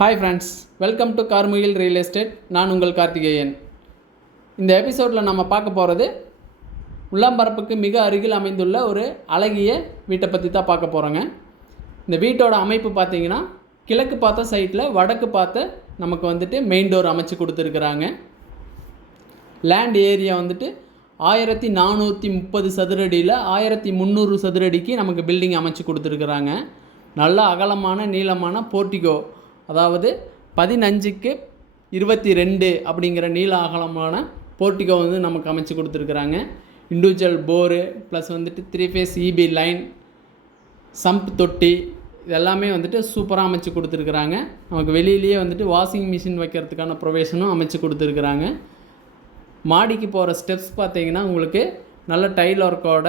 Hi friends welcome to Karmugil real estate நான் உங்கள் கார்த்திகேயன். இந்த எபிசோடில் நம்ம பார்க்க போகிறது உள்ளாம்பரப்புக்கு மிக அருகில் அமைந்துள்ள ஒரு அழகிய வீட்டை பற்றி தான் பார்க்க போகிறோங்க இந்த வீட்டோட அமைப்பு பார்த்தீங்கன்னா கிழக்கு பார்த்த சைட்டில் வடக்கு பார்த்த நமக்கு வந்துட்டு மெயின் டோர் அமைச்சு கொடுத்துருக்குறாங்க. லேண்ட் ஏரியா வந்துட்டு ஆயிரத்தி நானூற்றி முப்பது சதுரடியில் ஆயிரத்தி முந்நூறு சதுரடிக்கு நமக்கு பில்டிங் அமைச்சு கொடுத்துருக்குறாங்க. நல்ல அகலமான நீளமான போர்ட்டிகோ அதாவது பதினஞ்சுக்கு இருபத்தி ரெண்டு அப்படிங்கிற நீள அகலமான போர்ட்டிகோ வந்து நமக்கு அமைச்சு கொடுத்துருக்குறாங்க. இண்டிவிஜுவல் போரு ப்ளஸ் வந்துட்டு three phase EB line sump தொட்டி இது எல்லாமே வந்துட்டு சூப்பராக அமைச்சு கொடுத்துருக்குறாங்க. நமக்கு வெளியிலேயே வந்துட்டு வாஷிங் மிஷின் வைக்கிறதுக்கான ப்ரொவேஷனும் அமைச்சு கொடுத்துருக்குறாங்க. மாடிக்கு போகிற ஸ்டெப்ஸ் பார்த்தீங்கன்னா உங்களுக்கு நல்ல டைல் ஒர்க்கோட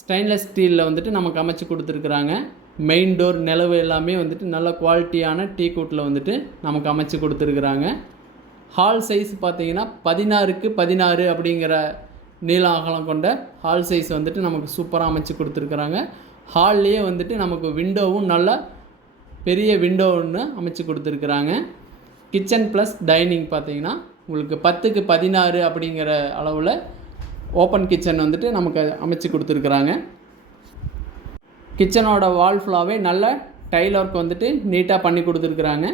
ஸ்டெயின்லெஸ் ஸ்டீலில் வந்துட்டு நமக்கு அமைச்சு கொடுத்துருக்குறாங்க. மெயின் டோர் நிலவு எல்லாமே வந்துட்டு நல்ல குவாலிட்டியான டீ கூட்டில் வந்துட்டு நமக்கு அமைச்சு கொடுத்துருக்குறாங்க. ஹால் சைஸ் பார்த்தீங்கன்னா பதினாறுக்கு பதினாறு அப்படிங்கிற நீள அகலம் கொண்ட ஹால் சைஸ் வந்துட்டு நமக்கு சூப்பராக அமைச்சு கொடுத்துருக்குறாங்க. ஹால்லேயே வந்துட்டு நமக்கு விண்டோவும் நல்ல பெரிய விண்டோ ஒன்று அமைச்சு கொடுத்துருக்குறாங்க. கிச்சன் ப்ளஸ் டைனிங் பார்த்தீங்கன்னா உங்களுக்கு பத்துக்கு பதினாறு அப்படிங்கிற அளவில் ஓப்பன் கிச்சன் வந்துட்டு நமக்கு அமைச்சு கொடுத்துருக்குறாங்க. கிச்சனோட வால் ஃபுல்லாகவே நல்ல டைல் ஒர்க் வந்துட்டு நீட்டாக பண்ணி கொடுத்துருக்குறாங்க.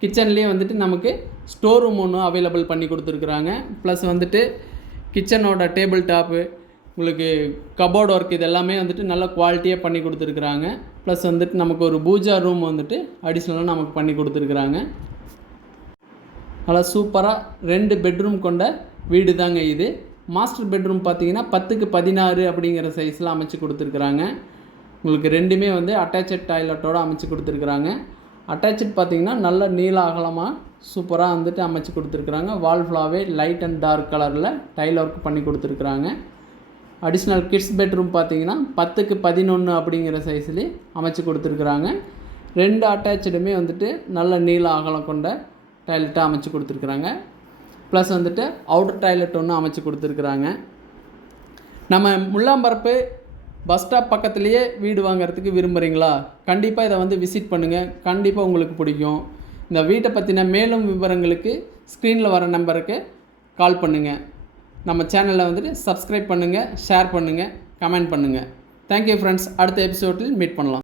கிச்சன்லேயே வந்துட்டு நமக்கு ஸ்டோர் ரூம் ஒன்று அவைலபிள் பண்ணி கொடுத்துருக்குறாங்க. ப்ளஸ் வந்துட்டு கிச்சனோட டேபிள் டாப்பு உங்களுக்கு கபோர்ட் ஒர்க் இது எல்லாமே வந்துட்டு நல்ல குவாலிட்டியாக பண்ணி கொடுத்துருக்குறாங்க. ப்ளஸ் வந்துட்டு நமக்கு ஒரு பூஜா ரூம் வந்துட்டு அடிஷ்னலாக நமக்கு பண்ணி கொடுத்துருக்குறாங்க. நல்லா சூப்பராக ரெண்டு பெட்ரூம் கொண்ட வீடு தாங்க இது. மாஸ்டர் பெட்ரூம் பார்த்தீங்கன்னா பத்துக்கு பதினாறு அப்படிங்கிற சைஸில் அமைச்சு கொடுத்துருக்குறாங்க. உங்களுக்கு ரெண்டுமே வந்து அட்டாச்சட் டாய்லெட்டோடு அமைச்சு கொடுத்துருக்குறாங்க. அட்டாச்சட் பார்த்தீங்கன்னா நல்ல நீள அகலமாக சூப்பராக வந்துட்டு அமைச்சு கொடுத்துருக்குறாங்க. வால் ஃபுல்லாகவே லைட் அண்ட் டார்க் கலரில் டைல் ஒர்க் பண்ணி கொடுத்துருக்குறாங்க. அடிஷ்னல் கிட்ஸ் பெட்ரூம் பார்த்தீங்கன்னா பத்துக்கு பதினொன்று அப்படிங்கிற சைஸ்லேயே அமைச்சு கொடுத்துருக்குறாங்க. ரெண்டு அட்டாச்சுடுமே வந்துட்டு நல்ல நீள அகலம் கொண்ட டாய்லெட்டாக அமைச்சு கொடுத்துருக்குறாங்க. ப்ளஸ் வந்துட்டு அவுட்டர் டாய்லெட் ஒன்று அமைச்சு கொடுத்துருக்குறாங்க. நம்ம முள்ளாம்பரப்பு பஸ் ஸ்டாப் பக்கத்துலேயே வீடு வாங்குறதுக்கு விரும்புகிறீங்களா கண்டிப்பாக இதை வந்து விசிட் பண்ணுங்கள் கண்டிப்பாக உங்களுக்கு பிடிக்கும். இந்த வீட்டை பற்றின மேலும் விவரங்களுக்கு ஸ்க்ரீனில் வர நம்பருக்கு கால் பண்ணுங்கள் நம்ம சேனலில் வந்துட்டு சப்ஸ்கிரைப் பண்ணுங்கள் ஷேர் பண்ணுங்கள் கமெண்ட் பண்ணுங்கள் தேங்க்யூ ஃப்ரெண்ட்ஸ் அடுத்த எபிசோடில் மீட் பண்ணலாம்.